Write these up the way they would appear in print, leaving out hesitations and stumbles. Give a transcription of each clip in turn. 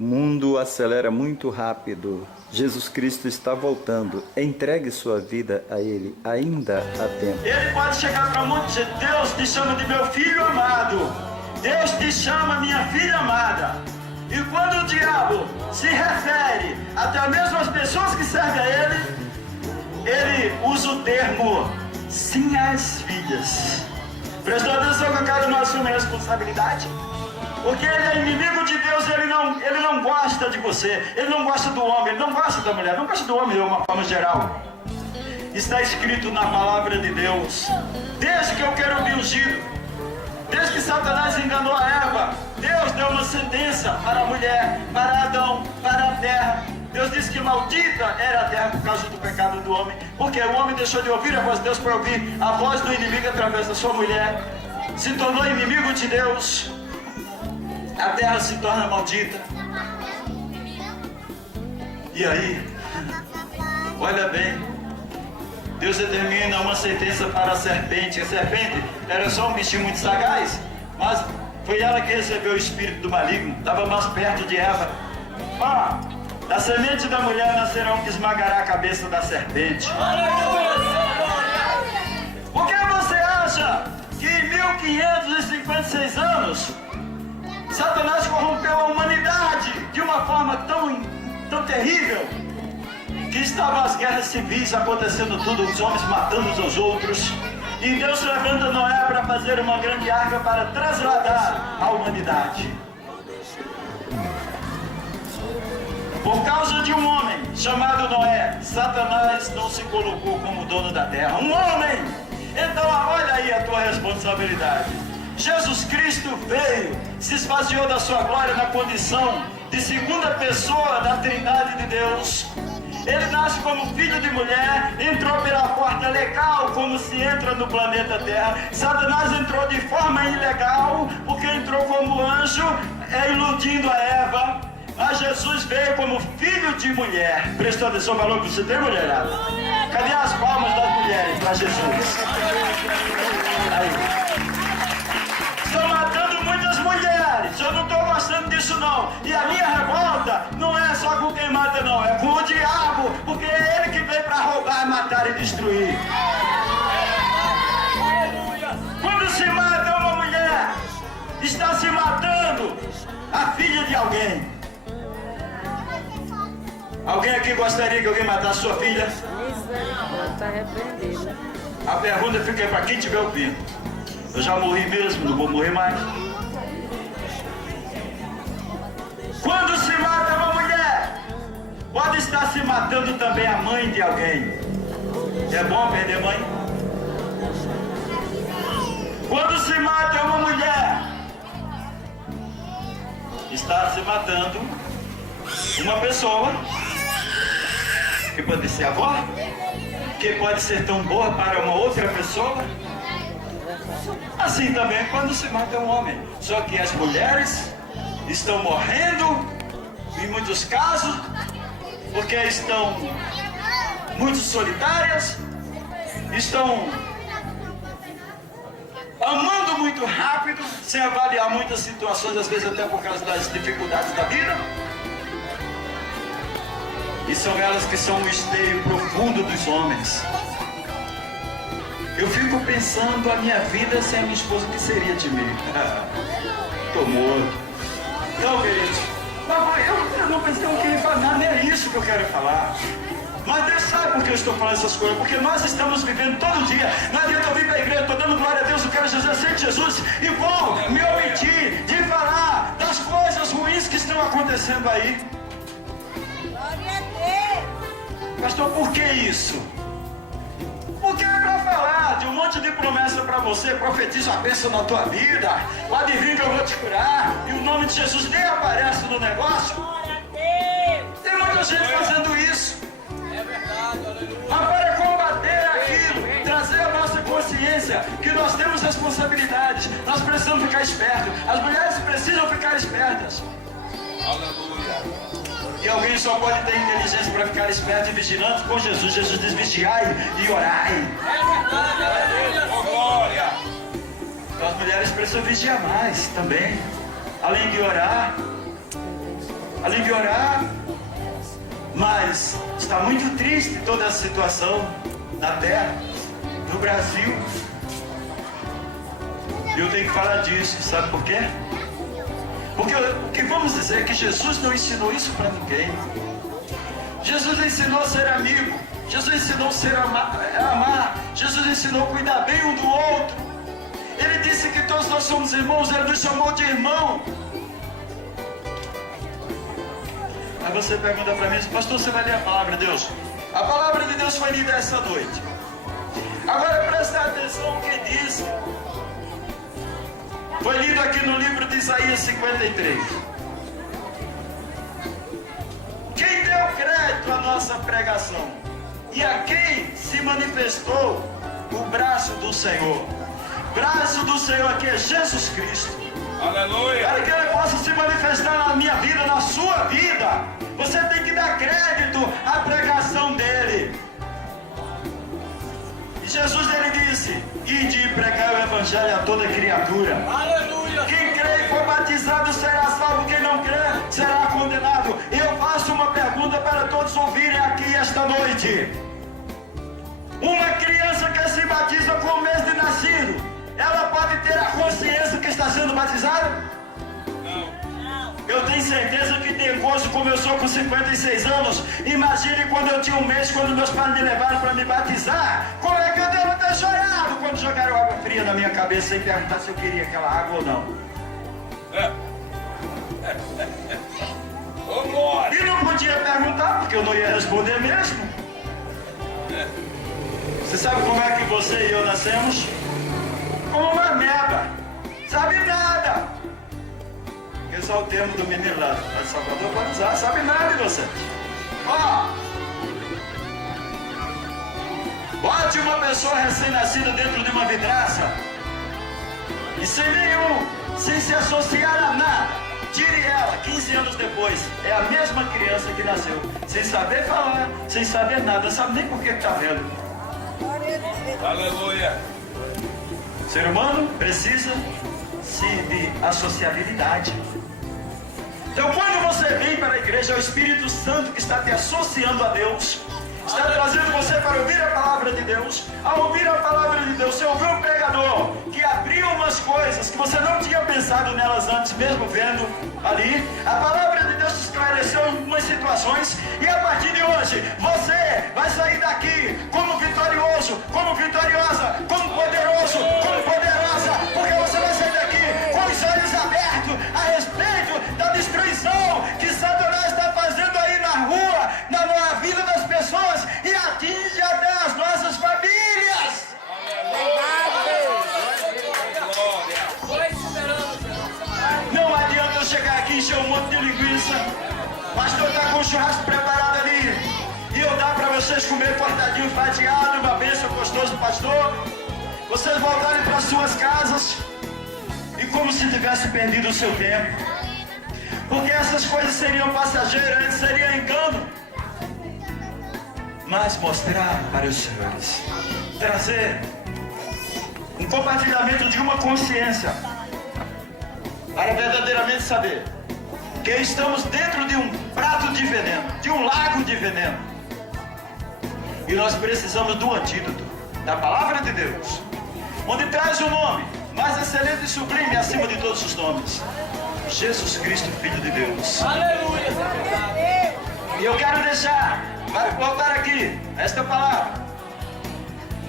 O mundo acelera muito rápido. Jesus Cristo está voltando. Entregue sua vida a Ele. Ainda há tempo. Ele pode chegar para muitos e dizer: Deus te chama de meu filho amado. Deus te chama minha filha amada. E quando o diabo se refere até mesmo às pessoas que servem a ele usa o termo sim às filhas. Prestou atenção que eu quero nós assumir responsabilidade? Porque ele é inimigo de Deus, ele não gosta de você, ele não gosta do homem, ele não gosta da mulher, não gosta do homem de uma forma geral. Está escrito na palavra de Deus, desde que eu quero ungido, desde que Satanás enganou a Eva, Deus deu uma sentença para a mulher, para Adão, para a terra. Deus disse que maldita era a terra por causa do pecado do homem, porque o homem deixou de ouvir a voz de Deus para ouvir a voz do inimigo através da sua mulher, se tornou inimigo de Deus. A terra se torna maldita. E aí, olha bem, Deus determina uma sentença para a serpente. A serpente era só um bichinho muito sagaz, mas foi ela que recebeu o espírito do maligno, estava mais perto de Eva. Da semente da mulher nascerá um que esmagará a cabeça da serpente. Por que você acha que em 1556 anos Satanás corrompeu a humanidade de uma forma tão terrível, que estavam as guerras civis acontecendo tudo, os homens matando uns aos outros, e Deus levanta Noé para fazer uma grande arca para trasladar a humanidade. Por causa de um homem chamado Noé, Satanás não se colocou como dono da terra. Um homem! Então olha aí a tua responsabilidade. Jesus Cristo veio, se esvaziou da sua glória na condição de segunda pessoa da Trindade de Deus. Ele nasce como filho de mulher, entrou pela porta legal, como se entra no planeta Terra. Satanás entrou de forma ilegal, porque entrou como anjo, iludindo a Eva. Mas Jesus veio como filho de mulher. Prestou atenção no valor que você tem, mulherada? Cadê as palmas das mulheres para Jesus? Aí. Estão matando muitas mulheres, eu não estou gostando disso não. E a minha revolta não é só com quem mata não, é com o diabo, porque é ele que veio para roubar, matar e destruir. Quando se mata uma mulher, está se matando a filha de alguém. Alguém aqui gostaria que alguém matasse sua filha? Está repreendido. A pergunta fica para quem tiver ouvindo. Eu já morri mesmo, não vou morrer mais. Quando se mata uma mulher, pode estar se matando também a mãe de alguém. É bom perder mãe? Quando se mata uma mulher, está se matando uma pessoa, que pode ser avó, que pode ser tão boa para uma outra pessoa. Assim também quando se mata um homem. Só que as mulheres estão morrendo, em muitos casos, porque estão muito solitárias, estão amando muito rápido, sem avaliar muitas situações, às vezes até por causa das dificuldades da vida. E são elas que são o esteio profundo dos homens. Eu fico pensando a minha vida sem a minha esposa, o que seria de mim? Tô morto. Não, querido. Eu não pensei o que eu ia falar, não é isso que eu quero falar. Mas Deus sabe por que eu estou falando essas coisas, porque nós estamos vivendo todo dia. Não adianta eu vir para a igreja, estou dando glória a Deus, eu quero Jesus, aceite Jesus, e vou me omitir de falar das coisas ruins que estão acontecendo aí. Glória a Deus. Pastor, por que isso? Porque é para falar de um monte de promessa para você, profetiza a bênção na tua vida, pode vir que eu vou te curar, e o nome de Jesus nem aparece no negócio. Glória a Deus. Tem muita gente fazendo isso. É verdade, aleluia. Mas para combater aquilo, trazer a nossa consciência que nós temos responsabilidades, nós precisamos ficar espertos. As mulheres precisam ficar espertas. Aleluia. E alguém só pode ter inteligência para ficar esperto e vigilante com Jesus. Jesus diz: vigiai e orai. É verdade, aleluia. Oh, glória. Então as mulheres precisam vigiar mais também. Além de orar, aliviará. Mas está muito triste toda a situação na terra, no Brasil. E eu tenho que falar disso, sabe por quê? Porque o que vamos dizer é que Jesus não ensinou isso para ninguém. Jesus ensinou a ser amigo. Jesus ensinou a ser amar. Jesus ensinou a cuidar bem um do outro. Ele disse que todos nós somos irmãos. Ele nos chamou de irmão. Aí você pergunta para mim, pastor, você vai ler a palavra de Deus? A palavra de Deus foi lida essa noite. Agora presta atenção no que diz. Foi lido aqui no livro de Isaías 53. Quem deu crédito à nossa pregação? E a quem se manifestou o braço do Senhor? Braço do Senhor aqui é Jesus Cristo. Aleluia. Para que Ele possa se manifestar na minha vida, na sua vida, você tem que dar crédito à pregação dele. E Jesus ele disse: ide e pregai o evangelho a toda criatura. Aleluia. Quem crê e for batizado será salvo, quem não crê será condenado. Eu faço uma pergunta para todos ouvirem aqui esta noite. Uma criança que se batiza com um mês de nascido, ela pode ter a consciência que está sendo batizada? Não. Eu tenho certeza que nervoso como eu sou com 56 anos. Imagine quando eu tinha um mês, quando meus pais me levaram para me batizar. Como é que eu devo ter chorado quando jogaram água fria na minha cabeça sem perguntar se eu queria aquela água ou não? Ô, glória. E não podia perguntar, porque eu não ia responder mesmo. Você sabe como é que você e eu nascemos? Como uma merda. Sabe nada. Esse é o termo do menino lá de Salvador, pode usar. Sabe nada de você. Ó. Bote uma pessoa recém-nascida dentro de uma vidraça. E sem se associar a nada. Tire ela 15 anos depois. É a mesma criança que nasceu. Sem saber falar, sem saber nada. Não sabe nem por que está vendo. Aleluia. O ser humano precisa de associabilidade. Então, quando você vem para a igreja, é o Espírito Santo que está te associando a Deus, está trazendo você para ouvir a palavra de Deus. Ao ouvir a palavra de Deus, você ouviu um pregador que abriu umas coisas que você não tinha pensado nelas antes, mesmo vendo ali. A palavra de Deus te esclareceu algumas situações, e a partir de hoje, você vai sair daqui como vitorioso, como vitoriosa, como poderoso, como poderosa, porque você vai sair daqui com os olhos abertos a respeito da destruição que Satanás está fazendo aí na rua, na vida das pessoas, e atinge até as nossas famílias. Não adianta eu chegar aqui e encher um monte de linguiça. O pastor está com o churrasco preparado ali, e eu dar para vocês comer cortadinho, fatiado, uma bênção gostosa do pastor. Vocês voltarem para suas casas e como se tivesse perdido o seu tempo. Porque essas coisas seriam passageiras, seria engano. Mas mostrar para os senhores, trazer um compartilhamento de uma consciência, para verdadeiramente saber que estamos dentro de um prato de veneno, de um lago de veneno. E nós precisamos do antídoto, da palavra de Deus, onde traz o nome mais excelente e sublime acima de todos os nomes: Jesus Cristo, Filho de Deus. Aleluia. E eu quero deixar, para voltar aqui, esta palavra,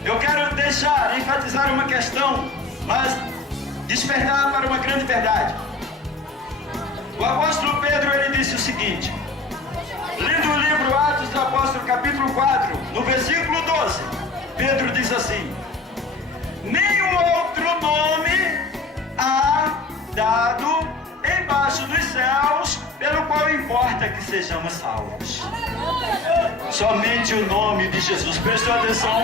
eu quero deixar, enfatizar uma questão, mas despertar para uma grande verdade. O apóstolo Pedro, ele disse o seguinte, lendo o livro Atos do Apóstolo, capítulo 4, no versículo 12, Pedro diz assim: nenhum outro nome há dado embaixo dos céus pelo qual importa que sejamos salvos. Somente o nome de Jesus. Prestou atenção?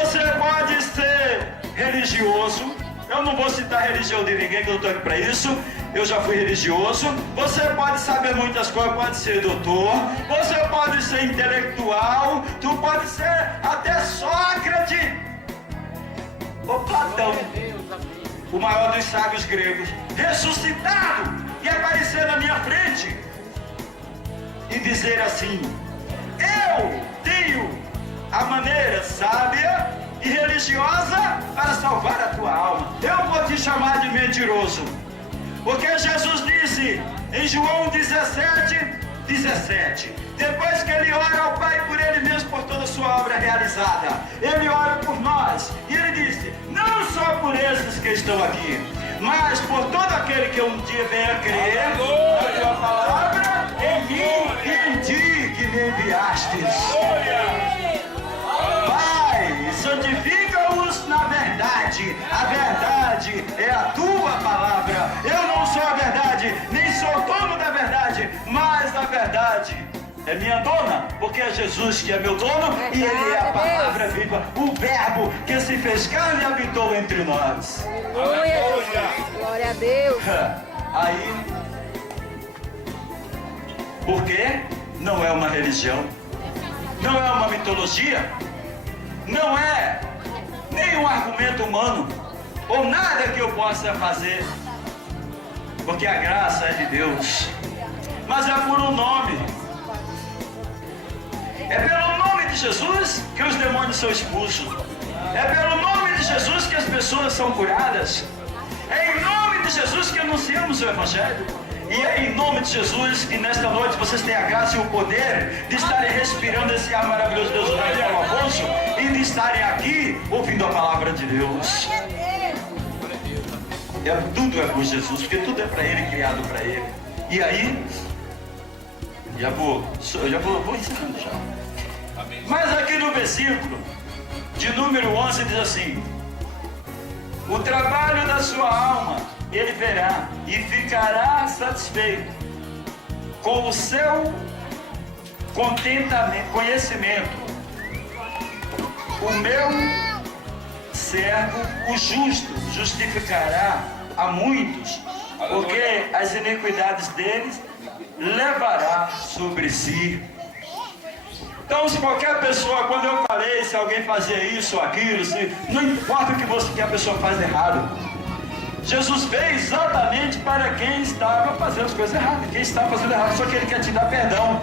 Você pode ser religioso. Eu não vou citar a religião de ninguém, que eu estou aqui para isso. Eu já fui religioso. Você pode saber muitas coisas, pode ser doutor, você pode ser intelectual, tu pode ser até Sócrates ou Platão, o maior dos sábios gregos, ressuscitado e aparecer na minha frente dizer assim: eu tenho a maneira sábia e religiosa para salvar a tua alma. Eu vou te chamar de mentiroso, porque Jesus disse em João 17, depois que ele ora ao Pai por ele mesmo, por toda a sua obra realizada, ele ora por nós, e ele disse: não só por esses que estão aqui, mas por todo aquele que um dia venha a crer na tua palavra, em mim e em ti que me enviastes. Pai, santifica-os na verdade. A verdade é a tua palavra. Eu não sou a verdade, nem sou dono da verdade, mas a verdade é minha dona, porque é Jesus que é meu dono, e ele é a palavra viva, o verbo que se fez carne e habitou entre nós. Glória a Deus. Aí, porque não é uma religião, não é uma mitologia, não é nenhum argumento humano, ou nada que eu possa fazer, porque a graça é de Deus, mas é por um nome. É pelo nome de Jesus que os demônios são expulsos. É pelo nome de Jesus que as pessoas são curadas. É em nome de Jesus que anunciamos o Evangelho. E é em nome de Jesus que nesta noite vocês têm a graça e o poder de estarem respirando esse ar maravilhoso de Deus do Alfonso e de estarem aqui ouvindo a palavra de Deus. Tudo é por Jesus, porque tudo é para Ele, criado para Ele. E aí, vou encerrando já. Mas aqui no versículo de número 11 diz assim: o trabalho da sua alma ele verá e ficará satisfeito com o seu conhecimento. O meu servo, o justo, justificará a muitos, porque as iniquidades deles levará sobre si. Então, se qualquer pessoa, quando eu falei, se alguém fazia isso ou aquilo, não importa o que a pessoa faz errado, Jesus veio exatamente para quem estava fazendo as coisas erradas, quem está fazendo errado, só que Ele quer te dar perdão.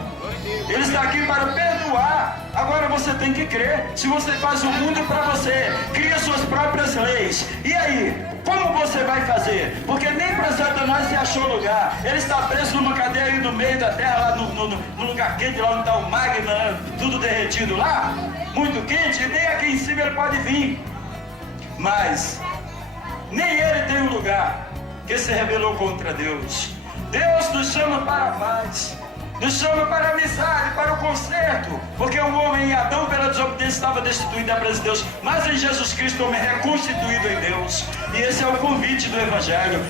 Ele está aqui para perdoar. Agora você tem que crer. Se você faz o mundo para você, cria suas próprias leis, e aí? Como você vai fazer? Porque nem para Satanás se achou lugar. Ele está preso numa cadeia aí no meio da terra, lá no lugar quente, lá onde está o magma, né? Tudo derretido lá, muito quente, e nem aqui em cima ele pode vir. Mas nem ele tem um lugar que se rebelou contra Deus. Deus nos chama para a paz, nos chama para a amizade, para o conserto, porque o homem em Adão, pela desobediência, estava destituído da presença de Deus, mas em Jesus Cristo o homem é reconstituído em Deus. E esse é o convite do Evangelho.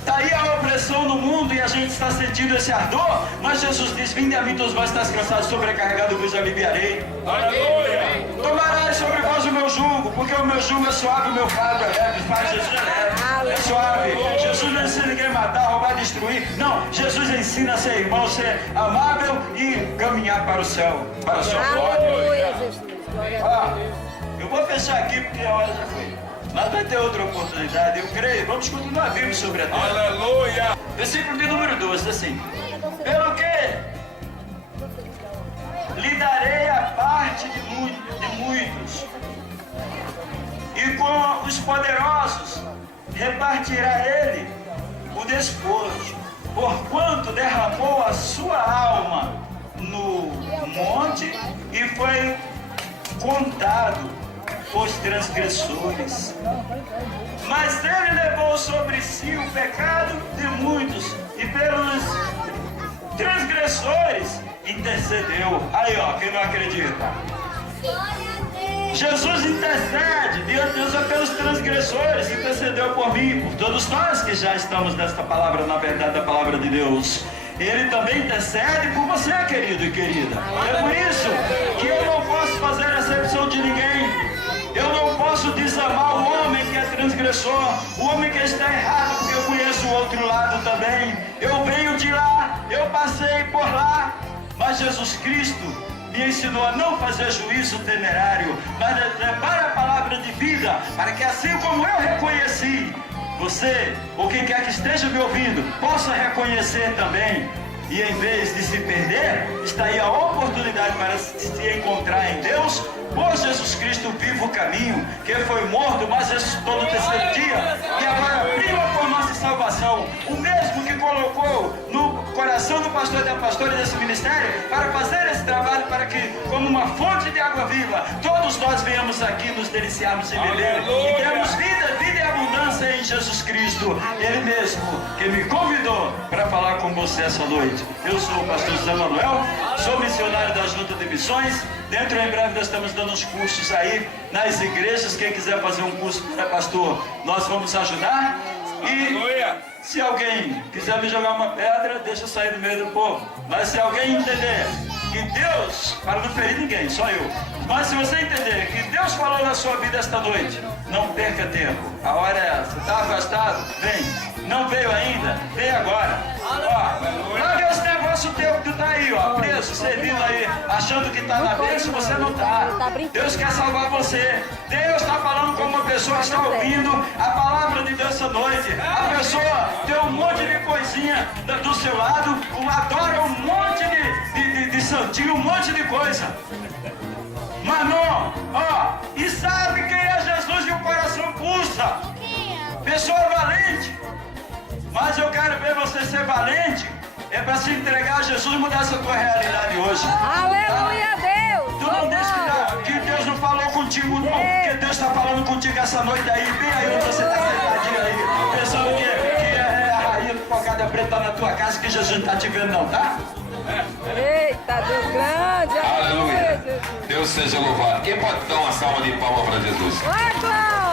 Está aí a opressão no mundo e a gente está sentindo esse ardor, mas Jesus diz: vinde a mim todos vós estáis cansados, sobrecarregados, vos aliviarei. Aleluia! Tomarai sobre vós o meu jugo, porque o meu jugo é suave, o meu fardo é leve. Pai, Jesus é leve, é suave. Jesus não ensina ninguém a matar, roubar, destruir. Não, Jesus ensina a ser irmão, ser amável e caminhar para o céu, para a sua glória. Aleluia, Jesus. Glória a Deus. Eu vou fechar aqui porque a hora já foi. Mas vai ter outra oportunidade, eu creio. Vamos continuar vivos sobre a terra. Aleluia! Versículo de número 12, assim: pelo que lhe darei a parte de muitos, e com os poderosos repartirá ele o despojo, porquanto derramou a sua alma no monte e foi contado os transgressores. Mas ele levou sobre si o pecado de muitos e pelos transgressores intercedeu. Aí ó, quem não acredita, Jesus intercede diante de Deus pelos transgressores, intercedeu por mim, por todos nós que já estamos nesta palavra, na verdade, da palavra de Deus. Ele também intercede por você, querido e querida. É por isso que eu não posso fazer exceção de ninguém. Eu não posso desamar o homem que é transgressor, o homem que está errado, porque eu conheço o outro lado também. Eu venho de lá, eu passei por lá, mas Jesus Cristo me ensinou a não fazer juízo temerário, mas a levar a palavra de vida, para que assim como eu reconheci, você, ou quem quer que esteja me ouvindo, possa reconhecer também e em vez de se perder, está aí a oportunidade para se encontrar em Deus, por Jesus Cristo vivo o caminho, que foi morto, mas ressuscitou no terceiro dia, e agora prima por nossa salvação, o mesmo que colocou no coração do pastor e da pastora desse ministério, para fazer esse trabalho, para que, como uma fonte de água viva, todos nós venhamos aqui nos deliciarmos e beber, e temos vida e abundância em Jesus Cristo, Ele mesmo que me convidou para falar com você essa noite. Eu sou o pastor José Manuel, sou missionário da Junta de Missões. Dentro em breve nós estamos dando uns cursos aí nas igrejas. Quem quiser fazer um curso para pastor, nós vamos ajudar. E se alguém quiser me jogar uma pedra, deixa eu sair do meio do povo. Mas se alguém entender que Deus, para não ferir ninguém, só eu, mas se você entender que Deus falou na sua vida esta noite, não perca tempo. A hora é essa. Está afastado? Vem. Não veio ainda? Vem agora. Ó, larga esse negócio teu que tu tá aí, ó, preso, servindo aí, achando que tá na bênção, você não tá. Deus quer salvar você. Deus está falando com uma pessoa que está ouvindo a palavra de Deus essa noite. A pessoa tem um monte de coisinha do seu lado, adora um monte de santinho, um monte de coisa. Mas não, ó, e sabe quem é Jesus e o coração pulsa. Pessoa valente. Mas eu quero ver você ser valente. É para se entregar a Jesus e mudar essa tua realidade hoje. Aleluia, Deus! Tu não deixa que Deus não falou contigo, não. Porque Deus está falando contigo essa noite aí. Bem aí onde você está sentadinho aí. Pensando que é a rainha do cocada preta na tua casa, que Jesus não está te vendo, não, tá? Eita, Deus grande! Aleluia. Jesus! Deus seja louvado. Quem pode dar uma salva de palmas para Jesus? Vai, Cláudio!